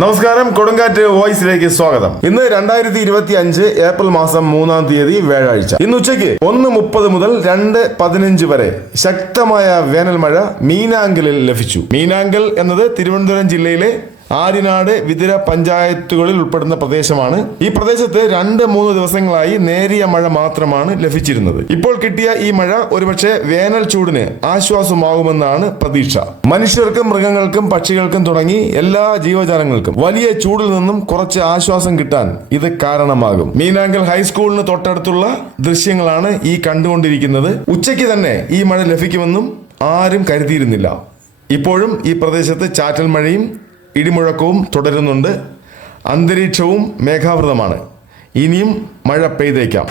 നമസ്കാരം കൊടുങ്കാറ്റ് വോയിസിലേക്ക് സ്വാഗതം. ഇന്ന് രണ്ടായിരത്തി ഇരുപത്തി അഞ്ച് ഏപ്രിൽ മാസം മൂന്നാം തീയതി വ്യാഴാഴ്ച. ഇന്ന് ഉച്ചയ്ക്ക് ഒന്ന് മുപ്പത് മുതൽ രണ്ട് പതിനഞ്ച് വരെ ശക്തമായ വേനൽ മഴ മീനാങ്കലിൽ ലഭിച്ചു. മീനാങ്കൽ എന്നത് തിരുവനന്തപുരം ജില്ലയിലെ ആര്യനാട് വിതിര പഞ്ചായത്തുകളിൽ ഉൾപ്പെടുന്ന പ്രദേശമാണ്. ഈ പ്രദേശത്ത് രണ്ട് മൂന്ന് ദിവസങ്ങളായി നേരിയ മഴ മാത്രമാണ് ലഭിച്ചിരുന്നത്. ഇപ്പോൾ കിട്ടിയ ഈ മഴ ഒരുപക്ഷെ വേനൽ ചൂടിന് ആശ്വാസമാകുമെന്നാണ് പ്രതീക്ഷ. മനുഷ്യർക്കും മൃഗങ്ങൾക്കും പക്ഷികൾക്കും തുടങ്ങി എല്ലാ ജീവജാലങ്ങൾക്കും വലിയ ചൂടിൽ നിന്നും കുറച്ച് ആശ്വാസം കിട്ടാൻ ഇത് കാരണമാകും. മീനാങ്കൽ ഹൈസ്കൂളിന് തൊട്ടടുത്തുള്ള ദൃശ്യങ്ങളാണ് ഈ കണ്ടുകൊണ്ടിരിക്കുന്നത്. ഉച്ചയ്ക്ക് തന്നെ ഈ മഴ ലഭിക്കുമെന്നും ആരും കരുതിയിരുന്നില്ല. ഇപ്പോഴും ഈ പ്രദേശത്ത് ചാറ്റൽ മഴയും ഇടിമുഴക്കവും തുടരുന്നുണ്ട്. അന്തരീക്ഷവും മേഘാവൃതമാണ്. ഇനിയും മഴ പെയ്തേക്കാം.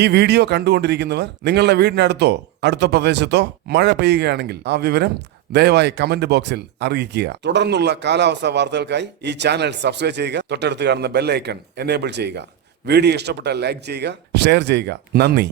ഈ വീഡിയോ കണ്ടുകൊണ്ടിരിക്കുന്നവർ നിങ്ങളുടെ വീടിനടുത്തോ അടുത്ത പ്രദേശത്തോ മഴ പെയ്യുകയാണെങ്കിൽ ആ വിവരം ദയവായി കമന്റ് ബോക്സിൽ അറിയിക്കുക. തുടർന്നുള്ള കാലാവസ്ഥാ വാർത്തകൾക്കായി ഈ ചാനൽ സബ്സ്ക്രൈബ് ചെയ്യുക. തൊട്ടടുത്ത് കാണുന്ന ബെൽ ഐക്കൺ എനേബിൾ ചെയ്യുക. വീഡിയോ ഇഷ്ടപ്പെട്ടാൽ ലൈക്ക് ചെയ്യുക ഷെയർ ചെയ്യുക. നന്ദി.